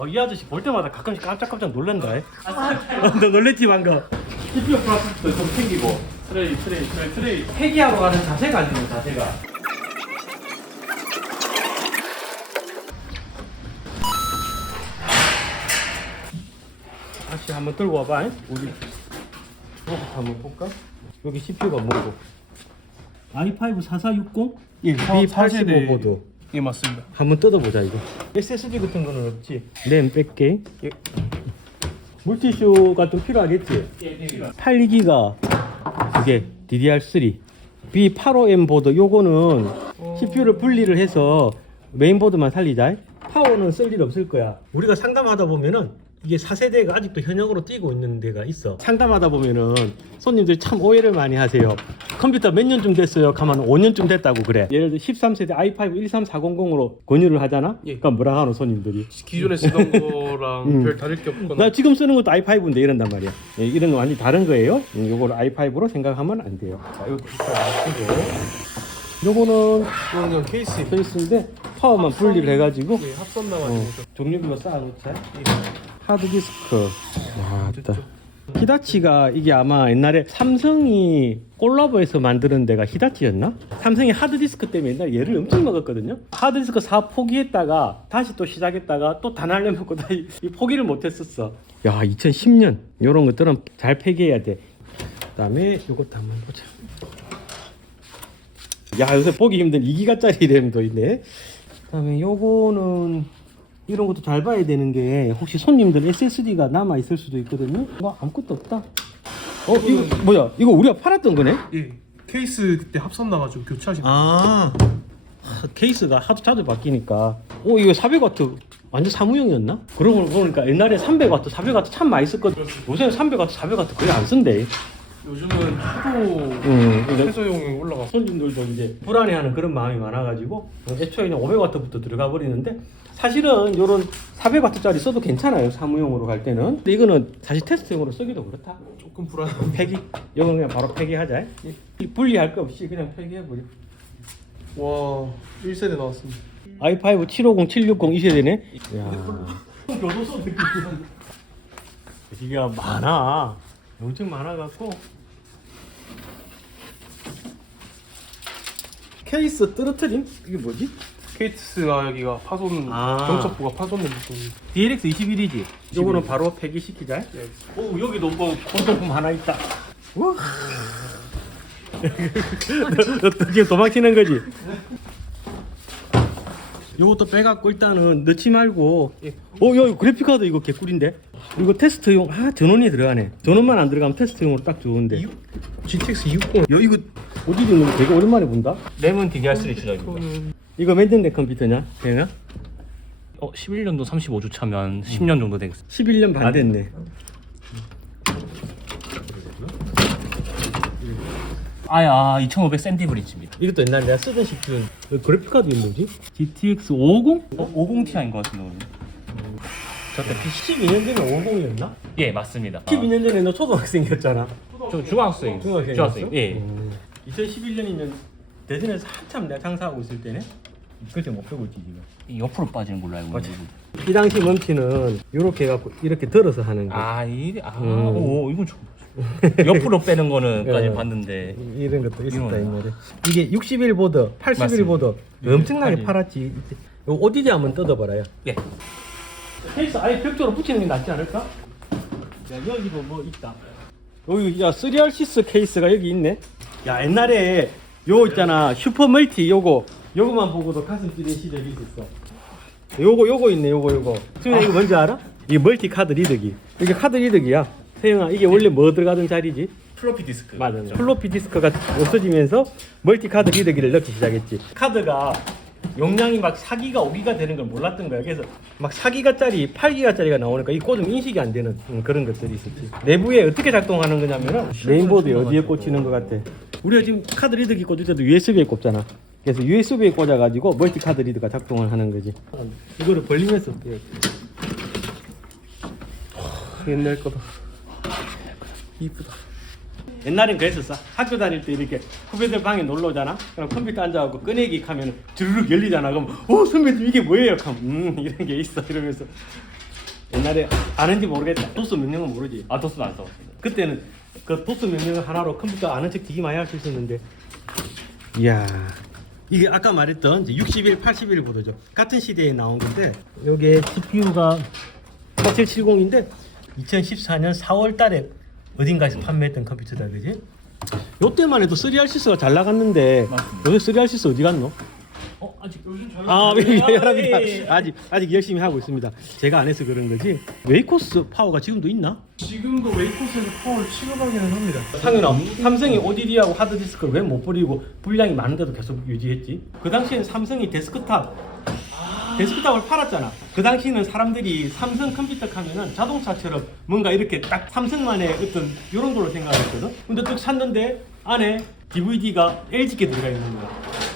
어, 이 아저씨 볼 때마다 가끔씩 깜짝깜짝 놀란다. 에. 너 놀랬지 방금. CPU 플러스도 좀 챙기고 트레이 트레이 트레이 트레이 회기하고 가는 자세가 안 되는 자세가. 다시 한번 들고 와봐. 잉? 우리 이거 한번 볼까? 여기 CPU가 뭐고? i5 4460? 예, B85 보드. 예, 맞습니다. 한번 뜯어보자 이거. SSD 같은 거는 없지? 램 뺄게. 예. 물티슈가 좀 필요하겠지? 예, 예. 8기가 그게 DDR3 B85M 보드 요거는 CPU를 분리를 해서 메인보드만 살리자. 파워는 쓸 일 없을 거야. 우리가 상담하다 보면은 이게 4세대가 아직도 현역으로 뛰고 있는 데가 있어 상담하다 보면은 손님들이 참 오해를 많이 하세요 컴퓨터 몇 년쯤 됐어요? 가면 5년쯤 됐다고 그래 예를 들어 13세대 i5 13400으로 권유를 하잖아 예. 그럼 뭐라 하노 손님들이 기존에 쓰던 거랑 음. 별 다를 게 없거나 나 지금 쓰는 것도 i5인데 이런단 말이야. 예, 이런 거 완전히 다른 거예요. 음, 요거를 i5로 생각하면 안 돼요. 자, 이거 놔두고. 요거는 이건 그냥 케이스 케이스인데 파워만 분리를 해가지고 예, 합선 나가지고 어, 종류별로 쌓아놓자. 하드디스크. 와, 다 히다치가 이게 아마 옛날에 삼성이 콜라보해서 만드는 데가 히다치였나? 삼성이 하드디스크 때문에 옛날에 얘를 엄청 먹었거든요. 하드디스크 사업 포기했다가 다시 또 시작했다가 또 단할래 먹고 다시 이 포기를 못했었어. 야, 2010년 이런 것들은 잘 폐기해야 돼. 그다음에 이것도 한번 보자. 야, 요새 보기 힘든 2기가짜리 램도 있네. 그다음에 요거는 이런 것도 잘 봐야 되는 게 혹시 손님들 SSD가 남아 있을 수도 있거든요. 뭐 아무것도 없다. 어 이거 뭐야? 이거 우리가 팔았던 거네? 예, 케이스 그때 합선 나가지고 교체하신 아 하, 케이스가 하도 자주 바뀌니까. 어 이거 400와트 완전 사무용이었나? 그러고 보니까 옛날에 300와트, 400와트 참 많이 썼거든. 요새는 300와트, 400와트 거의 안 쓴대. 요즘은 하도 음, 근데 최소용이 올라가 손님들도 이제 불안해하는 그런 마음이 많아가지고 애초에는 500와트부터 들어가 버리는데 사실은 이런 400와트짜리 써도 괜찮아요 사무용으로 갈 때는. 근데 이거는 사실 테스트용으로 쓰기도 그렇다. 조금 불안한 폐기? 이건 그냥 바로 폐기하자. 이 분리할 거 없이 그냥 폐기해버려. 와 1세대 나왔습니다. i5 750, 760이 세대네? 야. 교도소 느낌 기가 많아. 엄청 많아갖고. 케이스 떨어뜨림? 이게 뭐지? 케이스가 여기가 파손 아. 경첩부가 파손된 느낌이 DLX 21이지. 요거는 바로 폐기시키자. 예. 오 여기도 뭐 고정품 하나 있다. 우와. 너, 너 지금 도망치는 거지? 요것도 빼갖고 일단은 넣지 말고. 예. 어, 야, 그래픽 카드 이거 개꿀인데. 이거 테스트용. 아, 전원이 들어가네. 전원만 안 들어가면 테스트용으로 딱 좋은데. 야, GTX 260 이거 어디 있는 거 되게 오랜만에 본다. 램은 DDR3 추적입니다. 이거 몇 년대 컴퓨터냐? 대나? 어, 11년도 35주 차면 10년 정도 되겠습니다. 11년 반 됐네. 아야, 2500 샌디 브릿지입니다. 이것도 옛날에 내가 쓰던 그 그래픽 카드 이름 뭐지? GTX 550? 어, 50ti인 것 같은데. 오늘. 저때 12년 전에 50이었나? 예, 맞습니다. 12년 전에 너 초등학생이었잖아. 저 중학생. 중학생. 중학생. 예. 2011년이면 대전에서 한참 내가 장사하고 있을 때네. 그때 못 펴고 있지 지금. 이 옆으로 빠지는 걸로 알고 있는데. 이 당시 멈치는 이렇게 해갖고 이렇게 들어서 하는 거. 아, 이게 아, 음. 오, 이건 좀 옆으로 빼는 거는까지 예. 봤는데. 이- 이런 것도 있었다 이거는. 옛날에. 이게 61 보드, 81 맞습니다. 보드 엄청나게 팔았지. 이거 ODD 한번 뜯어봐라요. 예. 케이스 아예 벽쪽으로 붙이는 게 낫지 않을까? 야 여기도 뭐 있다. 여기 야 쓰리얼시스 케이스가 여기 있네. 야 옛날에 요 있잖아 슈퍼 멀티 요거 요거만 보고도 가슴 뛰는 시절이 있었어. 요거 요거 있네 요거 요거. 수민아 이거 뭔지 알아? 이게 멀티 카드 리더기. 이게 카드 리더기야. 세영아 이게 원래 뭐 들어가던 자리지? 플로피 디스크. 맞아. 플로피 디스크가 없어지면서 멀티 카드 리더기를 넣기 시작했지. 카드가 용량이 막 4기가 5기가 되는 걸 몰랐던 거야. 그래서 막 4기가짜리, 8기가짜리가 나오니까 이거 좀 인식이 안 되는 음, 그런 것들이 있었지. 내부에 어떻게 작동하는 거냐면은 메인보드에 어디에 꽂히는 것 같아. 우리가 지금 카드 리더기 꽂을 때도 USB에 꽂잖아. 그래서 USB에 꽂아가지고 멀티 카드 리더가 작동을 하는 거지. 이거를 벌리면서 예. 옛날 거다 이쁘다. 옛날엔 그랬었어. 학교 다닐 때 이렇게 후배들 방에 놀러 오잖아. 그럼 컴퓨터 앉아갖고 꺼내기 하면 주르륵 열리잖아. 그럼 어 선배님 이게 뭐예요? 하면 음 이런 게 있어 이러면서 옛날에 아는지 모르겠다. 도스 명령은 모르지. 아 도스는 안 써봤습니다. 그때는 그 도스 명령을 하나로 컴퓨터 아는 척 되게 많이 할 수 있었는데 이야 이게 아까 말했던 이제 61, 81 보드죠 같은 시대에 나온 건데 요게 CPU가 4770인데 2014년 4월 달에 어딘가에서 판매했던 컴퓨터다 그지? 요때만 해도 3RC스가 잘 나갔는데 맞습니다. 요새 3RC스 어디 갔노? 어 아직 요즘 잘 아. 미안합니다. 예, 예. 아직 아직 열심히 하고 있습니다. 제가 안 해서 그런 거지. 웨이코스 파워가 지금도 있나? 지금도 웨이코스에서 파워를 취급하기는 합니다. 상윤아, 삼성이 ODD하고 하드 디스크를 왜 못 버리고 분량이 많은데도 계속 유지했지? 그 당시엔 삼성이 데스크탑 데스크탑을 팔았잖아. 그 당시에는 사람들이 삼성 컴퓨터 하면은 자동차처럼 뭔가 이렇게 딱 삼성만의 어떤 이런 걸로 생각했거든. 근데 또 샀는데 안에 DVD가 LG께 들어가 있는 거야.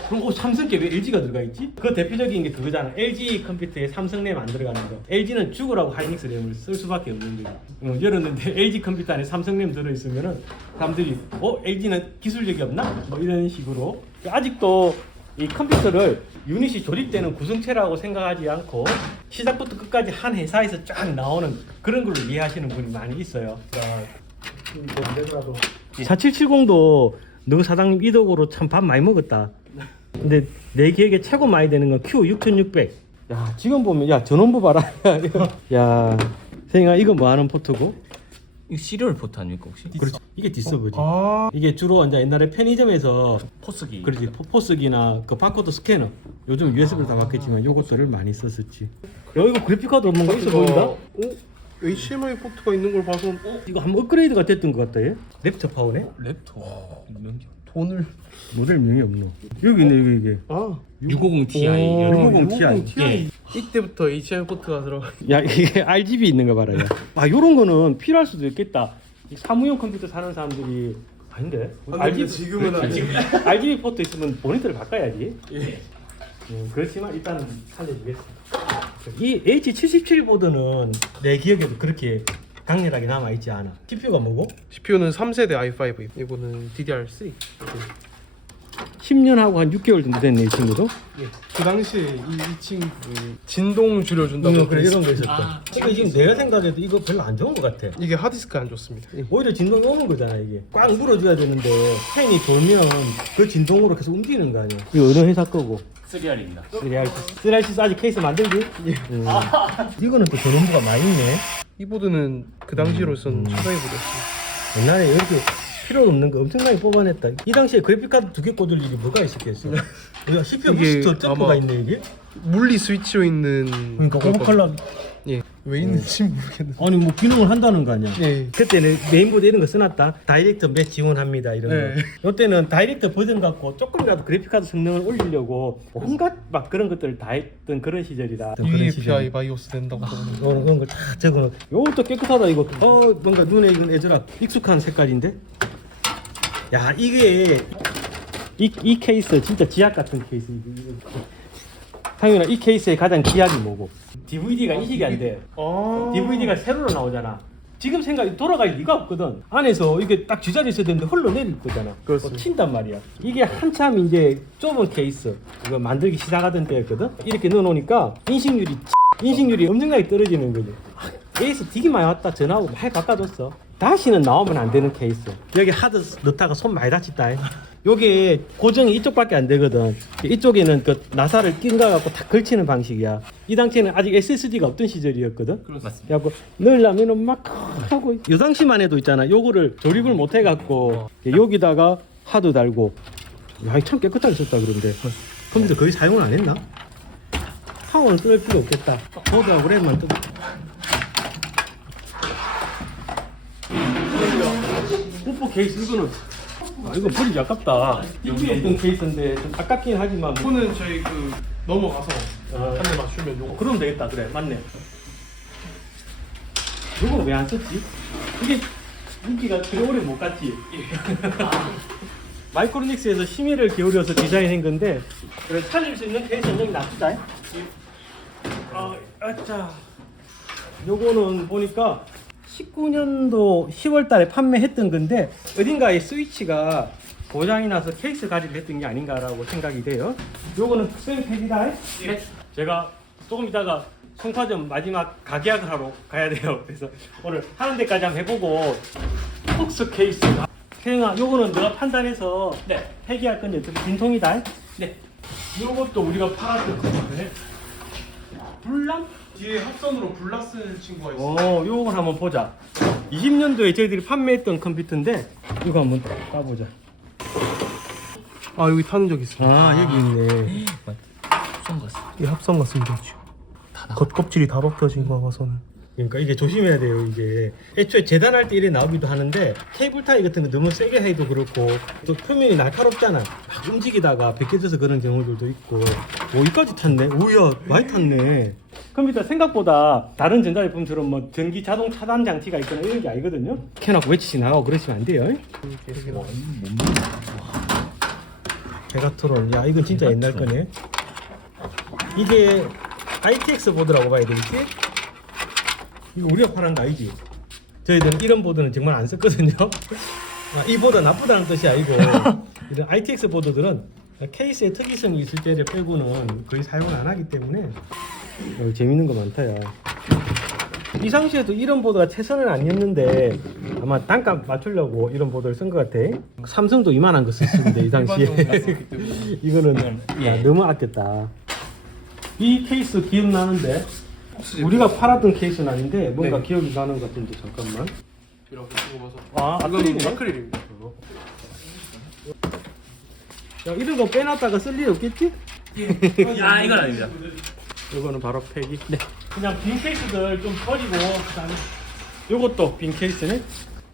그럼 어, 삼성께 왜 LG가 들어가 있지? 그 대표적인 게 그거잖아. LG 컴퓨터에 삼성 램 안 들어가는 거. LG는 죽으라고 하이닉스 램을 쓸 수밖에 없는 거야. 어, 열었는데 LG 컴퓨터 안에 삼성 램 들어있으면은 사람들이 어 LG는 기술력이 없나? 뭐 이런 식으로 아직도 이 컴퓨터를 유닛이 조립되는 구성체라고 생각하지 않고 시작부터 끝까지 한 회사에서 쫙 나오는 그런 걸로 이해하시는 분이 많이 있어요. 뭐 내더라도 4770도 너 사장님 이덕으로 참 밥 많이 먹었다. 근데 내 기억에 최고 많이 되는 건 Q6600. 야 지금 보면 야 전원부 봐라. 야 생아 이거 뭐 하는 포트고? 이거 시리얼 포트 아닙니까 혹시? 그렇지. 이게 디서브지. 아 이게 주로 이제 옛날에 편의점에서 포스기. 그렇지 포- 포스기나 그 바코드 스캐너 요즘 USB로 다 바뀌었지만 요것들을 많이 썼었지. 야 이거 그래픽 카드 뭔가 있어 보인다. 어? HDMI 포트가 있는 걸 봐서 어? 이거 한번 업그레이드가 됐던 것 같다 얘. 랩터 파워네. 랩톱. 명기. 돈을 모델 명이 없노. 여기 있네 여기 이게. 아 650 Ti. 오, 여러분. 650 Ti. 650 Ti. 예. 이때부터 HDMI 포트가 들어가. 야 이게 RGB 있는 거 봐라 야. 아 요런 거는 필요할 수도 있겠다 이 사무용 컴퓨터 사는 사람들이 아닌데 근데 지금은 그렇지. RGB 포트 있으면 모니터를 바꿔야지 예. 음, 그렇지만 일단은 살려주겠습니다 이 H77 보드는 내 기억에도 그렇게 강렬하게 남아있지 않아 CPU가 뭐고? CPU는 3세대 i5. 이거는 DDR3. 10년하고 한 6개월 정도 됐네 이 친구도 예. 그 당시에 이, 이 친구 진동 줄여준다고. 음, 그래 이런 거. 있었대 아, 이거 지금 내가 생각해도 이거 별로 안 좋은 것 같아 이게 하드디스크 안 좋습니다. 오히려 진동이 오는 거잖아 이게 꽉 물어줘야 되는데 팬이 돌면 그 진동으로 계속 움직이는 거 아니야 이거 어느 회사 거고 3R입니다. 3RC 3RC 아직 케이스 만들지? 음. 이거는 또 전원부가 많이 있네 이 보드는 그 당시로선 음. 최상의 보드였습니다. 옛날에 이렇게 필요 없는 거 엄청나게 뽑아냈다 이 당시에 그래픽 카드 두 개 꽂을 일이 뭐가 있었겠어 야, CPU 이게 부스터 아마- 있네 이게 물리 스위치로 있는 그러니까. 오버클럭 예. 왜 있는지 모르겠는데. 아니 뭐 기능을 한다는 거 아니야? 예. 그때는 메인보드 이런 거 써놨다. 다이렉트 몇 지원합니다 이런 네. 거 이때는 다이렉트 버전 갖고 조금이라도 그래픽카드 성능을 올리려고 온갖 막 그런 것들을 다 했던 그런 시절이다. UEFI 바이오스 된다고 그러는데. 그런 걸다 적어놓. 요것도 깨끗하다 이거. 어 뭔가 눈에 익은 애들아 익숙한 색깔인데? 야 이게 이, 이 케이스 진짜 지약 같은 케이스 상윤아 이 케이스의 가장 지약이 뭐고 DVD가 인식이 안돼 아. DVD가 세로로 나오잖아. 지금 생각이 돌아갈 리가 없거든. 안에서 이게 딱 쥐자리 있어야 되는데 흘러내릴 거잖아. 그렇습니다. 어, 튄단 말이야. 이게 한참 이제 좁은 케이스 이거 만들기 시작하던 때였거든. 이렇게 넣어놓으니까 인식률이 인식률이 엄청나게 떨어지는 거지. 아, 케이스 되게 많이 왔다 전화하고 많이 바꿔줬어. 다시는 나오면 안 되는 케이스. 여기 하드 넣다가 손 많이 다쳤다. 요게 고정이 이쪽밖에 안 되거든. 이쪽에는 그 나사를 낀가 갖고 다 걸치는 방식이야. 이 당시에는 아직 SSD가 없던 시절이었거든. 맞습니다. 그래갖고 넣으려면은 막 하고 요 당시만 해도 있잖아. 요거를 조립을 못 해갖고 여기다가 하드 달고 야, 참 깨끗하게 썼다 그런데 컴퓨터 거의 사용을 안 했나? 파워는 뜰 필요 없겠다. 보드하고 램만 뜯 케이스 이거는 아, 이거 버리기 아깝다. 여기 없던 케이스인데 좀 아깝긴 하지만 뭐, 이거는 저희 그 넘어가서 어, 한 대 맞추면 요거. 그러면 되겠다. 그래, 맞네. 이거는 왜안 썼지? 이게 인기가 그래 오래 못 갔지. 마이크로닉스에서 심의를 기울여서 디자인한 건데 그래 살릴 수 있는 케이스는 여기 놔두자. 아, 아차. 요거는 보니까 19년도 10월 달에 판매했던 건데 어딘가에 스위치가 고장이 나서 케이스 가지를 했던 게 아닌가라고 생각이 돼요. 요거는 특별 팩이다. 네. 제가 조금 이따가 송파점 마지막 가계약을 하러 가야 돼요. 그래서 오늘 하는 데까지 한번 해보고 폭스 케이스. 태영아, 요거는 내가 판단해서 네. 폐기할 건데 어떻게 빈통이다. 네. 요것도 우리가 팔았던 거거든. 불남? 뒤에 합선으로 쓰는 친구가 있어. 어, 요걸 한번 보자. 20년도에 저희들이 판매했던 컴퓨터인데 이거 한번 까보자. 아 여기 타는 적 있어. 아, 여기 있네. 선글라스. 이 합선 같습니다. 겉껍질이 다 벗겨진 거 봐서는. 그러니까 이게 조심해야 돼요 이게. 애초에 재단할 때 이래 나오기도 하는데 케이블 타이 같은 거 너무 세게 해도 그렇고 또 표면이 날카롭잖아. 막 움직이다가 벗겨져서 그런 경우들도 있고. 오 여기까지 탔네. 오야 많이 탔네. 컴퓨터 생각보다 다른 전자제품처럼 뭐 전기 자동 차단 장치가 있거나 이런 게 아니거든요. 켜놓고 외치시 나가고 그러시면 안 돼요. 베가트론 야 이건 진짜 옛날 거네. 이게 ITX 보드라고 봐야 되겠지? 이거 우리가 팔은 거 아니지? 저희들은 이런 보드는 정말 안 썼거든요. 아, 이 보드 나쁘다는 뜻이 아니고 이런 ITX 보드들은 케이스에 특이성이 있을 때를 빼고는 거의 사용을 안 하기 때문에 어, 재밌는 거 많다 야. 이 상시에도 이런 보드가 최선은 아니었는데 아마 단가 맞추려고 이런 보드를 쓴 것 같아. 삼성도 이만한 거 썼는데 이 당시에 이거는 야, 너무 아꼈다. 이 케이스 기억나는데 우리가 팔았던 케이스는 아닌데 뭔가 네. 기억이 나는 것 같은데 잠깐만. 이라고 찍어봐서. 아, 아크릴이네. 아크릴입니다. 야, 이런 거 빼놨다가 쓸일 없겠지? 아 이건 아닙니다. 이거는 바로 폐기. 네. 그냥 빈 케이스들 좀 버리고 그다음에 요것도 빈 케이스네.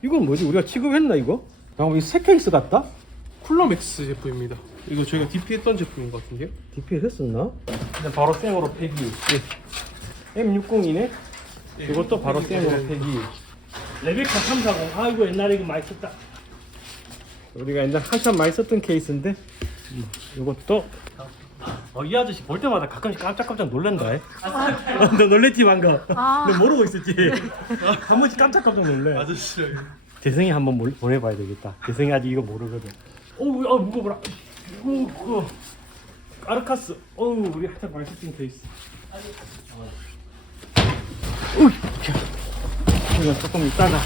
이건 뭐지? 우리가 취급했나 이거? 잠깐만 이새 케이스 같다? 쿨러맥스 제품입니다. 이거 저희가 DP 했던 제품인 것 같은데요? DPS 했었나? 그냥 바로 생으로 폐기. M60이네. 이것도 바로 생으로 폐기. 레베카 340. 아 이거 옛날에 이거 많이 썼다. 우리가 옛날 한참 많이 썼던 케이스인데 이것도 어, 이 아저씨 볼 때마다 가끔씩 깜짝깜짝 놀란다. 해. 너 놀랬지 방금? 아. 너 모르고 있었지? 한 번씩 깜짝깜짝 놀래. 아저씨랑. 재성이 한번 몰- 보내봐야 되겠다. 재성이 아직 이거 모르거든. 어우, 아 무거워라. 이거 그거 아르카스. 어우, 우리 한참 많이 썼던 케이스. 이거 조금 이따가.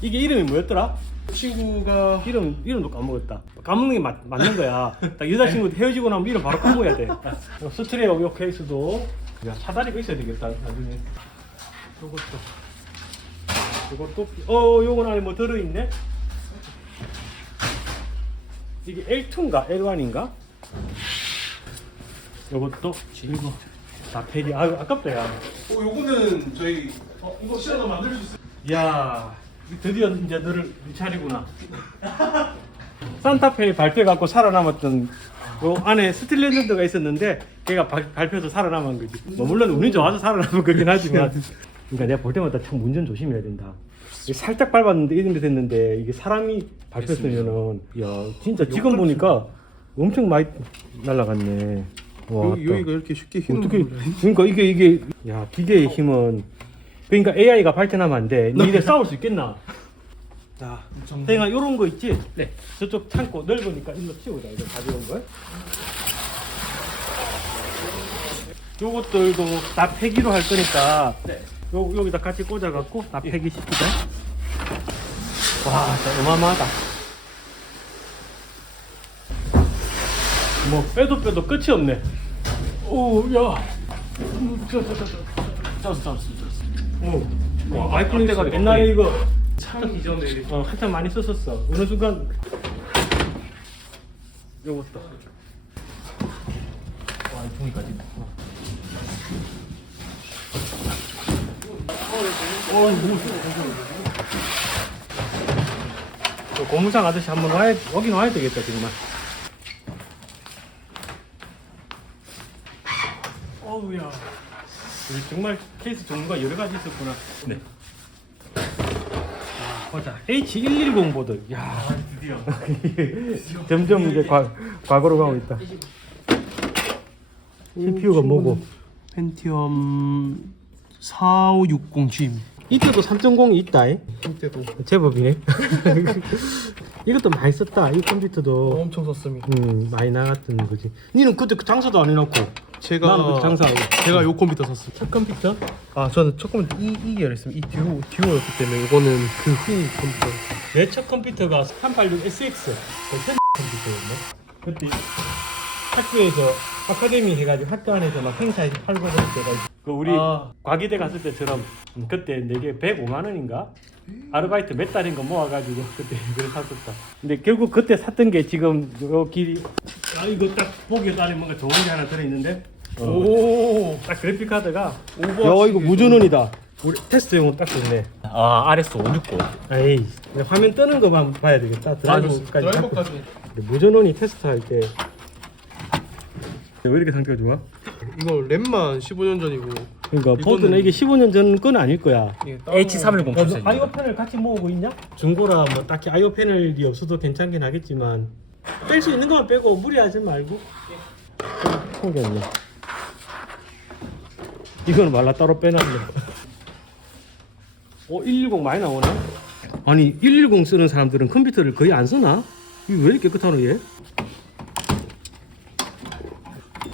이게 이름이 뭐였더라? 친구가 이름 이름도 까먹었다. 까먹는 게 맞, 맞는 거야. 딱 여자친구 헤어지고 나면 이름 바로 까먹어야 돼. 어, 스트레오 요 케이스도 야 사다리가 있어야 되겠다 나중에. 요것도 요것도 어 요건 안에 뭐 들어 있네. 이게 L2인가 L1인가? 요것도 이거 다 폐기. 아 아깝다 야. 어 요거는 저희 어, 이거 실어서 만들 수 있어요. 야 드디어 이제 너를 네 차례구나. 산타페 발표 갖고 살아남았던 요 안에 스틸레전드가 있었는데 걔가 발, 발표해서 살아남은 거지. 뭐 물론 운이 좋아서 살아남은 거긴 하지만 그러니까 내가 볼 때마다 참 운전 조심해야 된다. 이게 살짝 밟았는데 이런 데 됐는데 이게 사람이 밟혔으면은 야 진짜 지금 보니까 엄청 많이 날라갔네. 와, 여기, 여기가 이렇게 쉽게 휘는 어떻게. 그러니까 이게 이게 야 기계의 힘은 그러니까 AI가 발전하면 안 돼. 니네 싸울 수 있겠나? 자, 태영아 요런 거 있지? 네. 저쪽 창고 넓으니까 일로 치우자 이거 가져온 걸. 요것들도 다 폐기로 할 거니까 네. 요, 여기다 같이 꽂아갖고 다 폐기 시키자. 와, 진짜 어마어마하다. 뭐 빼도 빼도 끝이 없네. 오, 야. 음, 저, 저, 저, 저. 잡았어 잡았어 잡았어. 오. 와, 아이폰 앞대가리 옛날에 이거 참 이전에 어, 한참 많이 썼었어. 어느 순간 요것도. 와 종이까지. 어, 이거 저 고무상 아저씨 한번 와야 오긴 와야 되겠다 정말. 여기 정말 케이스 종류가 여러 가지 있었구나. 네. 아, 보자. H110 보드. 야, 드디어. 점점 이제 과, 과거로 가고 있다. CPU가 뭐고? 펜티엄 4560G. 이때도 3.0이 있다. 이. 이때도 제법이네. 이것도 많이 썼다. 이 컴퓨터도 엄청 썼습니다. 음, 많이 나갔던 거지. 니는 그때 그 장사도 안 해놓고 제가 나는 그렇게 장사하고. 제가 요 컴퓨터 샀어요. 첫 컴퓨터? 아 저는 첫 컴퓨터 이, 이 계열했습니다. 이 듀오 듀오였기 때문에 이거는 그 후 컴퓨터. 내 첫 컴퓨터가 386 SX 그 컴퓨터였네. 그때 학교에서 아카데미 해가지고 학교 안에서 막 행사에서 팔고 그럴 때가 그 우리 아. 과기대 갔을 때처럼 음, 그때 내게 105만 원인가 아르바이트 몇 달인 거 모아가지고 그때 그걸 샀었다. 근데 결국 그때 샀던 게 지금 요 길이 아 이거 딱 보기에 따르면 뭔가 좋은 게 하나 들어 있는데 어, 오. 딱 그래픽 카드가 야 이거 무전원이다. 우리 테스트용은 딱 좋네. 아 RS 560 에이 화면 뜨는 거만 봐야 되겠다. 드라이버까지 잡고. 드라이버까지. 근데 무전원이 테스트할 때 왜 이렇게 상태가 좋아? 이거 램만 15년 전이고. 그러니까 보드는 이게 15년 전 건 아닐 거야. 이게 따로- H310 너도 칩셋입니다. 아이오 패널 같이 모으고 있냐? 중고라 뭐 딱히 아이오 패널이 없어도 괜찮긴 하겠지만 뺄 수 있는 것만 빼고 무리하지 말고. 생겼네. 이거는 말라 따로 빼놨네. 어, 110 많이 나오네. 아니 110 쓰는 사람들은 컴퓨터를 거의 안 쓰나? 이거 왜 이렇게 깨끗하노 얘?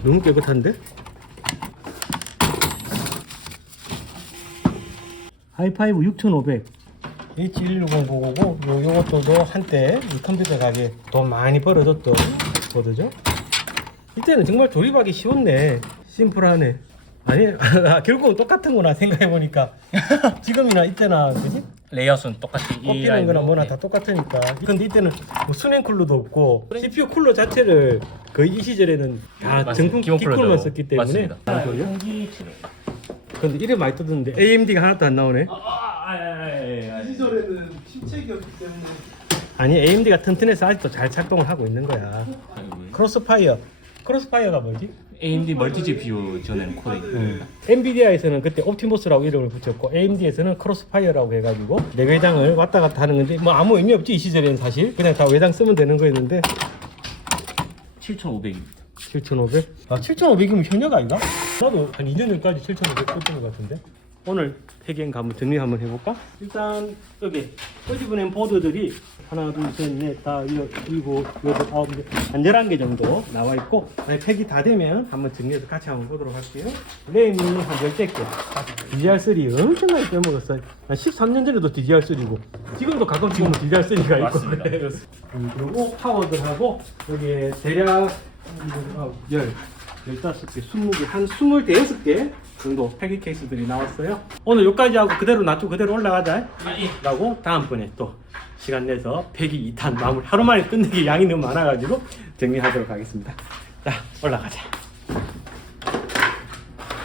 너무 깨끗한데? 하이파이브 6500 H110 보고고 요, 요것도 한때 이 컴퓨터 가게 돈 많이 벌어졌던 보드죠 이때는 정말 조립하기 쉬웠네 심플하네 아니 결국은 똑같은구나 생각해 보니까 지금이나 이때나 그지? 레이아웃은 똑같이 이 라인으로. 거나 뭐나 네. 다 똑같으니까 근데 이때는 뭐 수냉 쿨러도 없고 CPU 쿨러 자체를 거의 이 시절에는 다 맞습니다. 정품 기본 쿨러죠. 썼기 때문에 맞습니다. 아? 근데 이름 많이 뜨던데 AMD가 하나도 안 나오네 이 시절에는 침체기였기 때문에. 아니 AMD가 튼튼해서 아직도 잘 작동을 하고 있는 거야 크로스파이어 크로스파이어가 뭐지? AMD 멀티 GPU 지원하는 코드입니다. 엔비디아에서는 그때 옵티머스라고 이름을 붙였고 AMD에서는 크로스파이어라고 해가지고 내 외장을 왔다 갔다 하는 건데 뭐 아무 의미 없지 이 시절에는 사실 그냥 다 외장 쓰면 되는 거였는데 7,500입니다. 7,500? 아 7,500이면 현역 아닌가? 나도 한 2년 전까지 7,500 썼던 것 같은데 오늘 폐기행 한번 정리 한번 해볼까? 일단 여기 끄집어낸 보드들이 하나 둘셋넷다 일곱 여덟 아홉 한 열한 개 정도 나와 있고 만약 팩이 다 되면 한번 정리해서 같이 한번 보도록 할게요. 램이 한 열대 개. DDR3 엄청나게 빼먹었어 한 13년 전에도 DDR3고 지금도 가끔 지금은 DDR3가 있고. 맞습니다. 음, 그리고 파워들하고 여기에 대략 어, 열 15개, 20개, 한 25개 정도 폐기 케이스들이 나왔어요. 오늘 여기까지 하고 그대로 놔두고 그대로 올라가자. 라고 다음번에 또 시간 내서 폐기 2탄 마무리. 하루 만에 끝내기 양이 너무 많아가지고 정리하도록 하겠습니다. 자, 올라가자.